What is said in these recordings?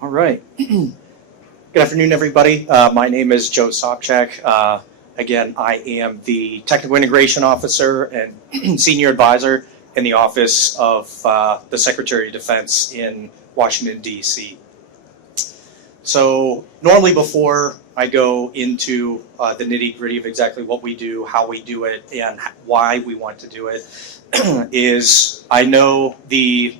All right. Good afternoon, everybody. My name is Joe Sopcisak. Again, I am the Technical Integration Officer and Senior Advisor in the Office of the Secretary of Defense in Washington, D.C. So normally before I go into the nitty-gritty of exactly what we do, how we do it, and why we want to do it, is I know the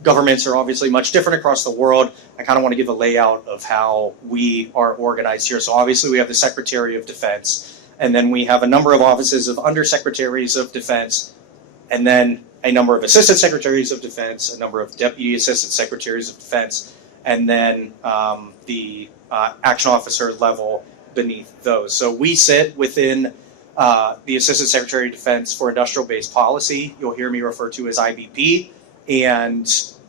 governments are obviously much different across the world. I kind of want to give a layout of how we are organized here. So obviously we have the Secretary of Defense, and then we have a number of offices of Undersecretaries of Defense, and then a number of Assistant Secretaries of Defense, a number of Deputy Assistant Secretaries of Defense, and then the Action Officer level beneath those. So we sit within the Assistant Secretary of Defense for Industrial Base Policy. You'll hear me refer to as IBP. And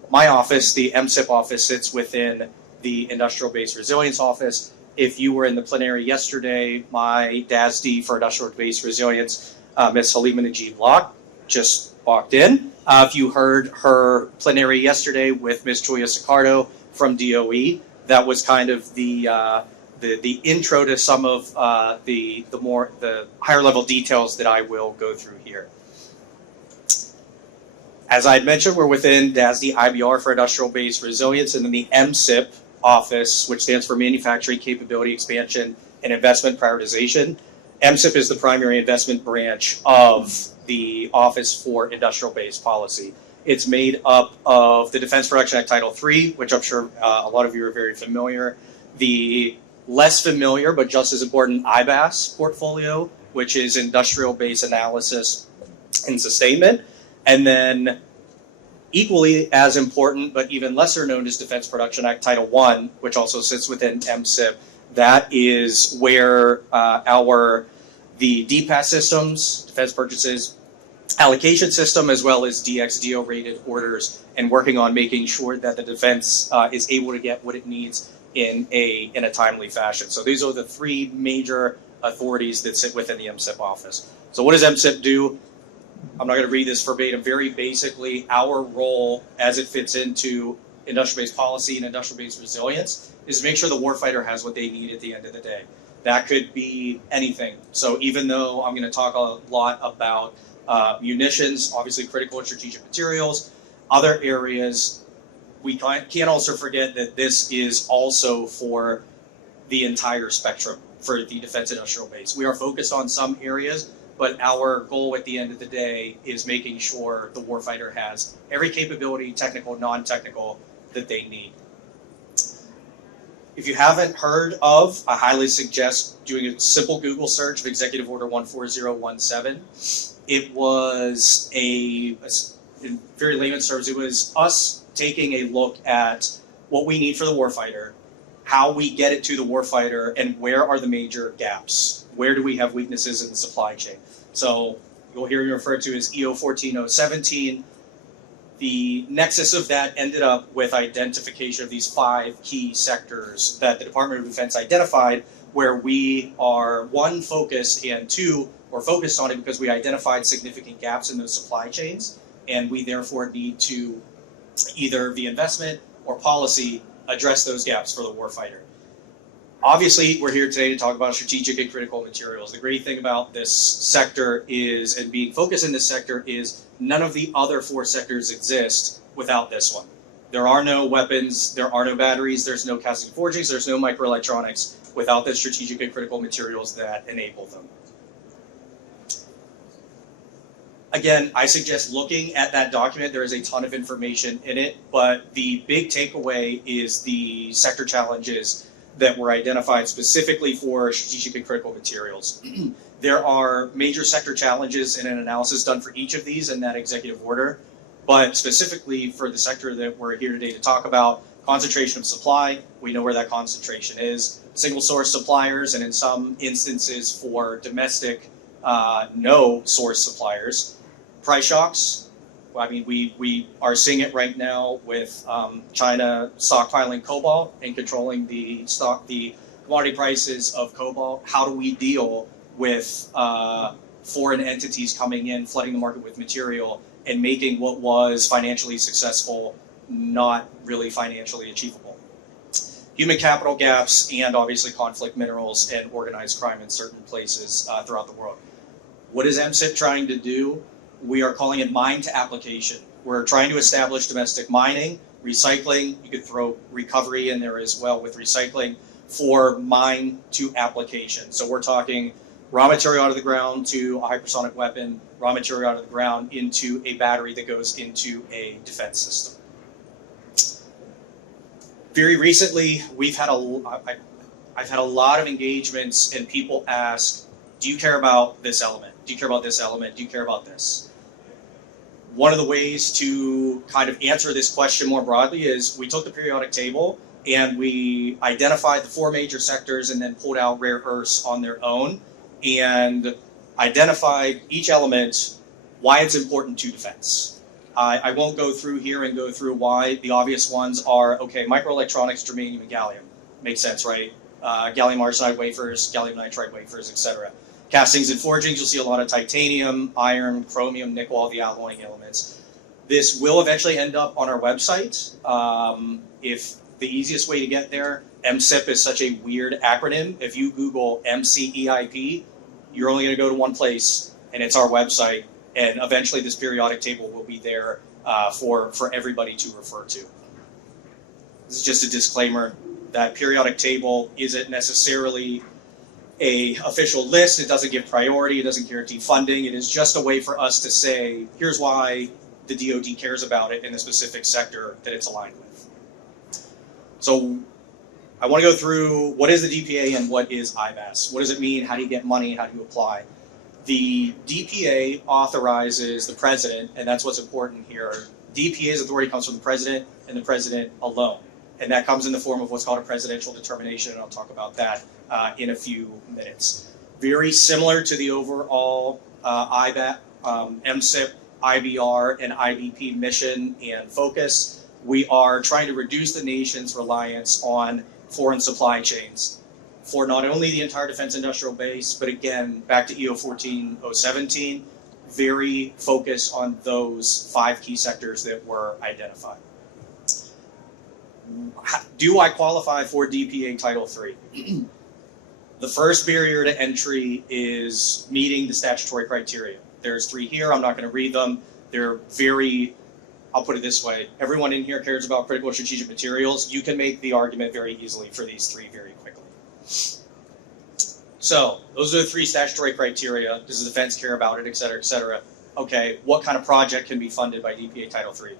my office, the MCEIP office, sits within the Industrial Base Resilience Office. If you were in the plenary yesterday, my DASD for Industrial Base Resilience, Ms. Halima Najib-Locke, just walked in. If you heard her plenary yesterday with Ms. Julia Sicardo from DOE, that was kind of the intro to some of the higher level details that I will go through here. As I had mentioned, we're within DASD IBR for Industrial Base Resilience, and then the MCEIP office, which stands for Manufacturing Capability Expansion and Investment Prioritization. MCEIP is the primary investment branch of the Office for Industrial Base Policy. It's made up of the Defense Production Act Title III, which I'm sure a lot of you are very familiar, the less familiar but just as important IBAS portfolio, which is Industrial Base Analysis and Sustainment. And then equally as important, but even lesser known, is Defense Production Act Title I, which also sits within MCEIP. That is where the DPAS systems, Defense Purchases Allocation System, as well as DXDO rated orders, and working on making sure that the defense is able to get what it needs in a timely fashion. So these are the three major authorities that sit within the MCEIP office. So what does MCEIP do? I'm not going to read this verbatim. Very basically, our role as it fits into industrial-based policy and industrial-based resilience is to make sure the warfighter has what they need at the end of the day. That could be anything. So even though I'm going to talk a lot about munitions, obviously critical and strategic materials, other areas, we can't also forget that this is also for the entire spectrum for the defense industrial base. We are focused on some areas, but our goal at the end of the day is making sure the warfighter has every capability, technical, non-technical, that they need. If you haven't heard of, I highly suggest doing a simple Google search of Executive Order 14017. It was in very layman's terms, it was us taking a look at what we need for the warfighter, how we get it to the warfighter, and where are the major gaps? Where do we have weaknesses in the supply chain? So you'll hear me referred to as EO 14017. The nexus of that ended up with identification of these 5 key sectors that the Department of Defense identified, where we are, 1, focused, and 2, we're focused on it because we identified significant gaps in those supply chains, and we therefore need to either via investment or policy address those gaps for the warfighter. Obviously, we're here today to talk about strategic and critical materials. The great thing about this sector is, and being focused in this sector, is none of the other 4 sectors exist without this one. There are no weapons, there are no batteries, there's no casting forgings, there's no microelectronics without the strategic and critical materials that enable them. Again, I suggest looking at that document. There is a ton of information in it, but the big takeaway is the sector challenges that were identified specifically for strategic and critical materials. There are major sector challenges in an analysis done for each of these in that executive order, but specifically for the sector that we're here today to talk about, concentration of supply, we know where that concentration is, single source suppliers, and in some instances for domestic no source suppliers, price shocks. I mean, we are seeing it right now with China stockpiling cobalt and controlling the commodity prices of cobalt. How do we deal with foreign entities coming in, flooding the market with material, and making what was financially successful not really financially achievable? human capital gaps, and obviously conflict minerals and organized crime in certain places throughout the world. What is MCEIP trying to do? We are calling it mine to application. We're trying to establish domestic mining, recycling. You could throw recovery in there as well with recycling for mine to application. So we're talking raw material out of the ground to a hypersonic weapon, raw material out of the ground into a battery that goes into a defense system. Very recently, I've had a lot of engagements, and people ask, do you care about this element? Do you care about this element? Do you care about this? One of the ways to kind of answer this question more broadly is we took the periodic table and we identified the 4 major sectors and then pulled out rare earths on their own and identified each element, why it's important to defense. I won't go through here and go through why. The obvious ones are, okay, microelectronics, germanium, and gallium. Makes sense, right? Gallium arsenide wafers, gallium nitride wafers, etc. Castings and forgings, you'll see a lot of titanium, iron, chromium, nickel, all the alloying elements. This will eventually end up on our website. If the easiest way to get there, MCEIP is such a weird acronym. If you Google MCEIP, you're only going to go to one place, and it's our website. And eventually this periodic table will be there for everybody to refer to. This is just a disclaimer. That periodic table isn't necessarily an official list. It doesn't give priority. It doesn't guarantee funding. It is just a way for us to say, here's why the DoD cares about it in the specific sector that it's aligned with. So I want to go through what is the DPA and what is IBAS. What does it mean? How do you get money? How do you apply? The DPA authorizes the president, and that's what's important here. DPA's authority comes from the president and the president alone. And that comes in the form of what's called a presidential determination, and I'll talk about that in a few minutes. Very similar to the overall IBAT, MCEIP, IBR, and IBP mission and focus. We are trying to reduce the nation's reliance on foreign supply chains for not only the entire defense industrial base, but again, back to EO 14017, very focused on those 5 key sectors that were identified. Do I qualify for DPA Title III? The first barrier to entry is meeting the statutory criteria. There's 3 here. I'm not going to read them. They're very, I'll put it this way. Everyone in here cares about critical strategic materials. You can make the argument very easily for these 3 very quickly. So those are the 3 statutory criteria. Does the defense care about it, et cetera, et cetera? Okay, what kind of project can be funded by DPA Title III?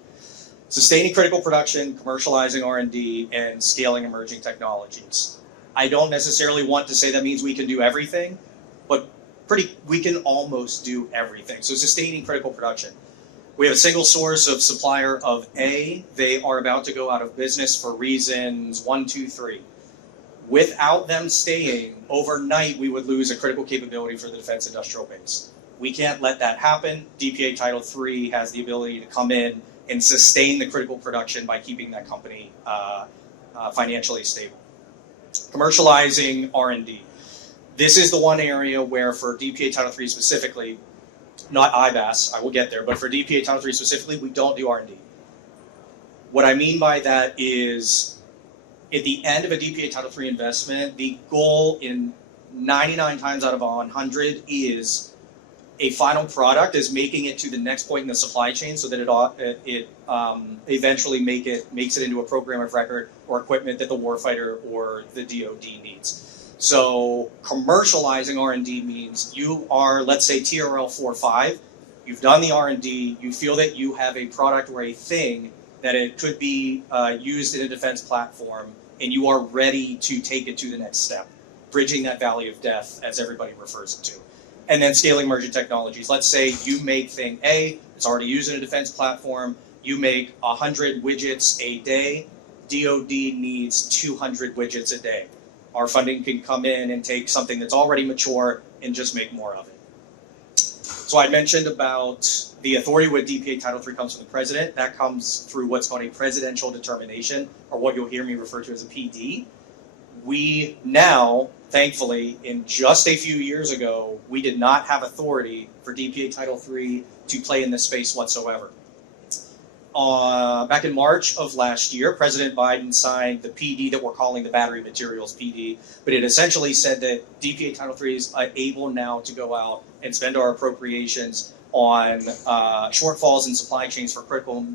Sustaining critical production, commercializing R&D, and scaling emerging technologies. I don't necessarily want to say that means we can do everything, but we can almost do everything. So sustaining critical production. We have a single source of supplier of A. They are about to go out of business for reasons 1, 2, 3. Without them staying, overnight we would lose a critical capability for the defense industrial base. We can't let that happen. DPA Title III has the ability to come in and sustain the critical production by keeping that company financially stable. Commercializing R&D. This is the one area where for DPA Title III specifically, not IBAS, I will get there, but for DPA Title III specifically, we don't do R&D. What I mean by that is, at the end of a DPA Title III investment, the goal in 99 times out of 100 is a final product is making it to the next point in the supply chain so that it eventually makes it into a program of record or equipment that the warfighter or the DoD needs. So commercializing R&D means you are, let's say, TRL 4.5, you've done the R&D, you feel that you have a product or a thing that it could be used in a defense platform, and you are ready to take it to the next step, bridging that valley of death, as everybody refers it to. And then scaling emerging technologies. Let's say you make thing A, it's already used in a defense platform, you make 100 widgets a day, DoD needs 200 widgets a day. Our funding can come in and take something that's already mature and just make more of it. So I mentioned about the authority with DPA Title III comes from the president. That comes through what's called a presidential determination, or what you'll hear me refer to as a PD. We now, thankfully, in just a few years ago, we did not have authority for DPA Title III to play in this space whatsoever. back in March of last year, President Biden signed the PD that we're calling the Battery Materials PD, but it essentially said that DPA Title III is able now to go out and spend our appropriations on shortfalls in supply chains for critical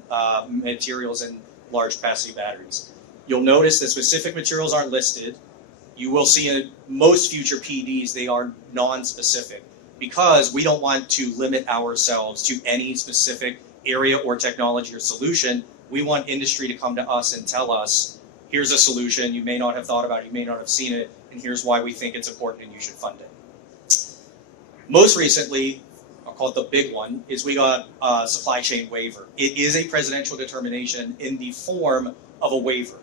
materials and large capacity batteries. You'll notice that specific materials aren't listed. You will see in most future PDs they are non-specific because we don't want to limit ourselves to any specific area or technology or solution. We want industry to come to us and tell us, here's a solution, you may not have thought about it, you may not have seen it, and here's why we think it's important and you should fund it. Most recently, I'll call it the big one, is we got a supply chain waiver. It is a presidential determination in the form of a waiver.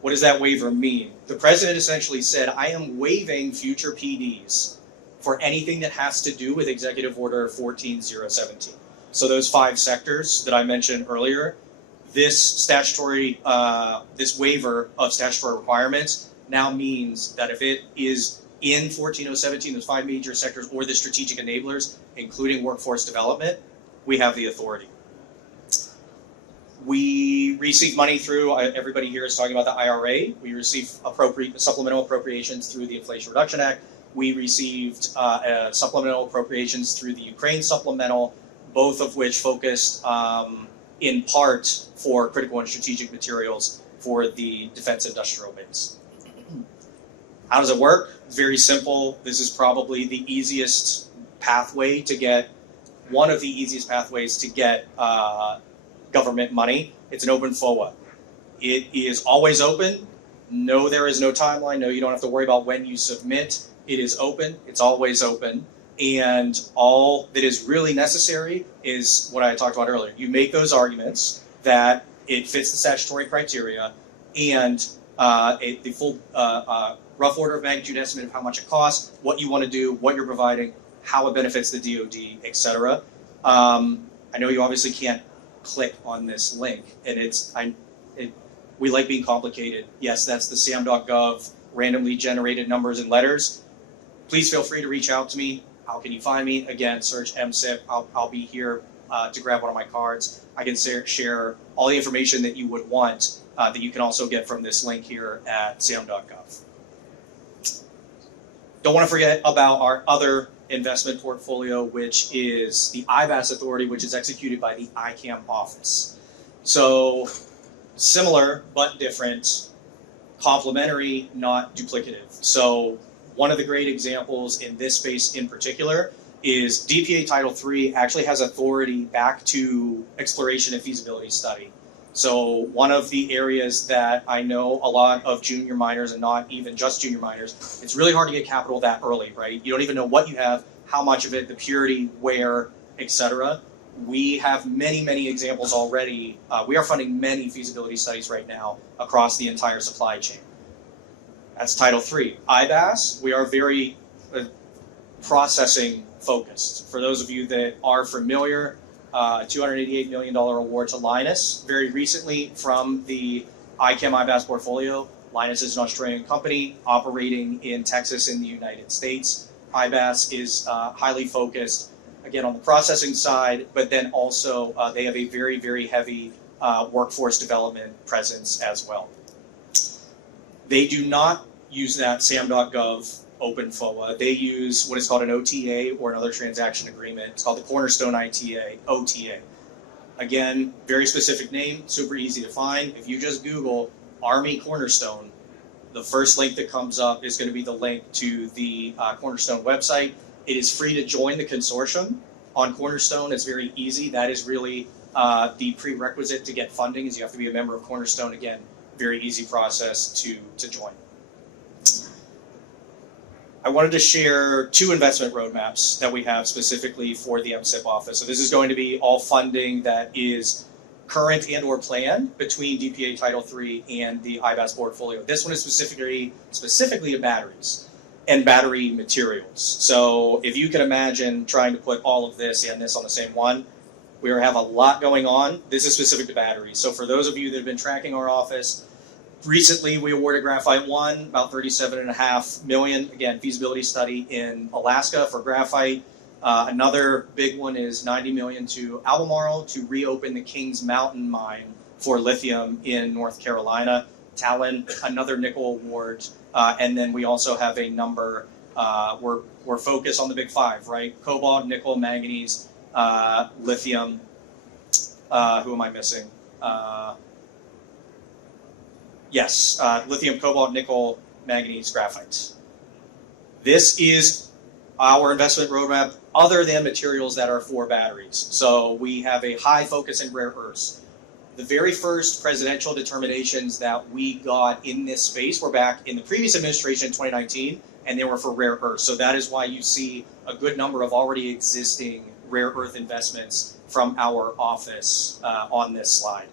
What does that waiver mean? The president essentially said, I am waiving future PDs for anything that has to do with Executive Order 14017. So those 5 sectors that I mentioned earlier, this waiver of statutory requirements now means that if it is in 14017, those 5 major sectors, or the strategic enablers, including workforce development, we have the authority. We receive money through, everybody here is talking about the IRA. We receive supplemental appropriations through the Inflation Reduction Act. We received supplemental appropriations through the Ukraine supplemental, both of which focused in part for critical and strategic materials for the defense industrial base. How does it work? It's very simple. This is probably the easiest pathway to get, one of the easiest pathways to get government money. It's an open FOA. It is always open. No, there is no timeline. No, you don't have to worry about when you submit. It is open. It's always open. And all that is really necessary is what I talked about earlier. You make those arguments that it fits the statutory criteria and the full rough order of magnitude estimate of how much it costs, what you want to do, what you're providing, how it benefits the DoD, etc. I know you obviously can't click on this link, and we like being complicated. Yes, that's the sam.gov randomly generated numbers and letters. Please feel free to reach out to me. How can you find me? Again, search MCEIP. I'll be here to grab one of my cards. I can share all the information that you would want that you can also get from this link here at sam.gov. Don't want to forget about our other investment portfolio, which is the IBAS authority, which is executed by the ICAM office. So similar but different, complementary, not duplicative. So one of the great examples in this space in particular is DPA Title III actually has authority back to exploration and feasibility study. So one of the areas that I know a lot of junior miners, and not even just junior miners, it's really hard to get capital that early, right? You don't even know what you have, how much of it, the purity, where, etc. We have many, many examples already. We are funding many feasibility studies right now across the entire supply chain. That's Title III. IBAS, we are very processing focused. For those of you that are familiar, $288 million award to Linus very recently from the ICAM IBAS portfolio. Linus is an Australian company operating in Texas in the United States. IBAS is highly focused, again, on the processing side, but then also they have a very, very heavy workforce development presence as well. They do not use that sam.gov open FOA. They use what is called an OTA, or another transaction agreement. It's called the Cornerstone OTA. Again, very specific name, super easy to find. If you just Google Army Cornerstone, the first link that comes up is going to be the link to the Cornerstone website. It is free to join the consortium on Cornerstone. It's very easy. That is really the prerequisite to get funding, is you have to be a member of Cornerstone. Again, very easy process to join. I wanted to share 2 investment roadmaps that we have specifically for the MCEIP office. So this is going to be all funding that is current and or planned between DPA Title III and the IBAS portfolio. This one is specifically in batteries and battery materials. So if you can imagine trying to put all of this and this on the same one, we have a lot going on. This is specific to batteries. So for those of you that have been tracking our office, recently we awarded Graphite 1, about $37.5 million. Again, feasibility study in Alaska for graphite. Another big one is $90 million to Albemarle to reopen the Kings Mountain mine for lithium in North Carolina. Talon, another nickel award, and then we also have a number. We're focused on the big five, right? Cobalt, nickel, manganese, lithium. Who am I missing? Yes, lithium, cobalt, nickel, manganese, graphite. This is our investment roadmap other than materials that are for batteries. So we have a high focus in rare earths. The very first presidential determinations that we got in this space were back in the previous administration in 2019, and they were for rare earths. So that is why you see a good number of already existing rare earth investments from our office on this slide.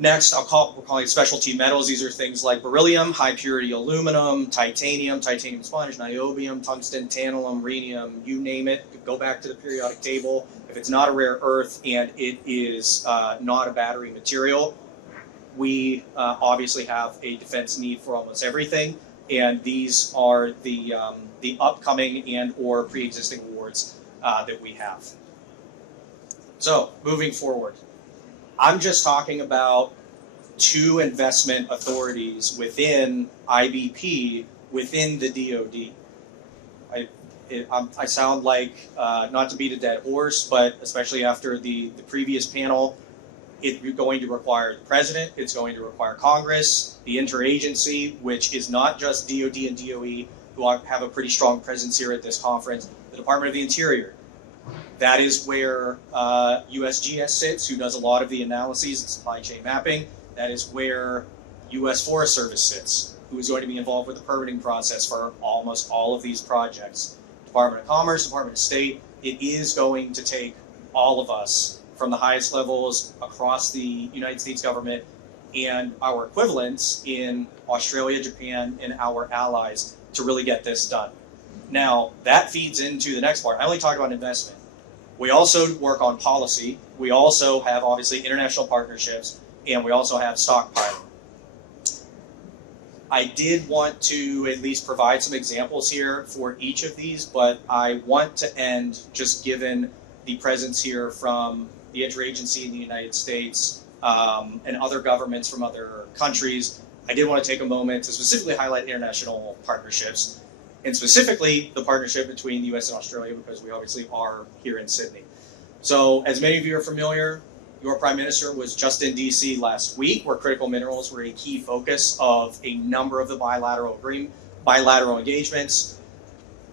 Next, we're calling it specialty metals. These are things like beryllium, high purity aluminum, titanium, titanium sponge, niobium, tungsten, tantalum, rhenium, you name it. Go back to the periodic table. If it's not a rare earth and it is not a battery material, we obviously have a defense need for almost everything. And these are the upcoming and or pre-existing awards that we have. So moving forward. I'm just talking about two investment authorities within IBP, within the DoD. I sound like, not to beat a dead horse, but especially after the previous panel, it's going to require the president, it's going to require Congress, the interagency, which is not just DoD and DOE, who have a pretty strong presence here at this conference, the Department of the Interior. That is where USGS sits, who does a lot of the analyses and supply chain mapping. That is where US Forest Service sits, who is going to be involved with the permitting process for almost all of these projects. Department of Commerce, Department of State, it is going to take all of us from the highest levels across the United States government and our equivalents in Australia, Japan, and our allies to really get this done. Now, that feeds into the next part. I only talk about investment. We also work on policy. We also have, obviously, international partnerships, and we also have stockpiling. I did want to at least provide some examples here for each of these, but I want to end just given the presence here from the interagency in the United States and other governments from other countries. I did want to take a moment to specifically highlight international partnerships, and specifically the partnership between the US and Australia, because we obviously are here in Sydney. So as many of you are familiar, your Prime Minister was just in DC last week, where critical minerals were a key focus of a number of the bilateral engagements.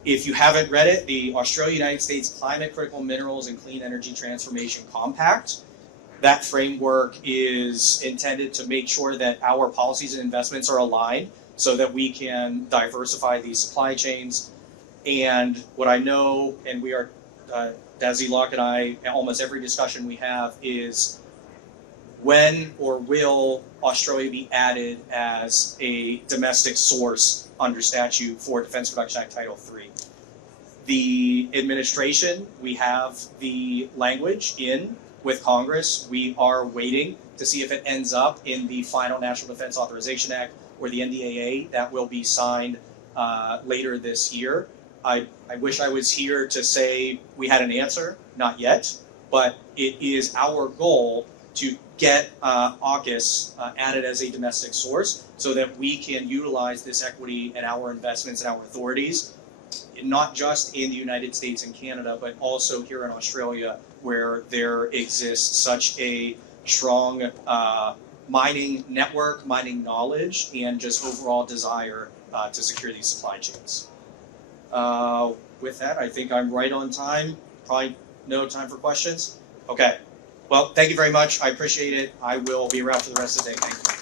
If you haven't read it, the Australia-United States Climate, Critical Minerals, and Clean Energy Transformation Compact, that framework is intended to make sure that our policies and investments are aligned so that we can diversify these supply chains. And what I know, and we are, Dazzy Locke and I, almost every discussion we have is when or will Australia be added as a domestic source under statute for Defense Production Act Title III. The administration, we have the language in with Congress. We are waiting to see if it ends up in the final National Defense Authorization Act or the NDAA that will be signed later this year. I wish I was here to say we had an answer, not yet, but it is our goal to get AUKUS added as a domestic source so that we can utilize this equity and our investments and our authorities, not just in the United States and Canada, but also here in Australia, where there exists such a strong mining network, mining knowledge, and just overall desire to secure these supply chains. With that, I think I'm right on time. Probably no time for questions. Okay. Well, thank you very much. I appreciate it. I will be around for the rest of the day. Thank you.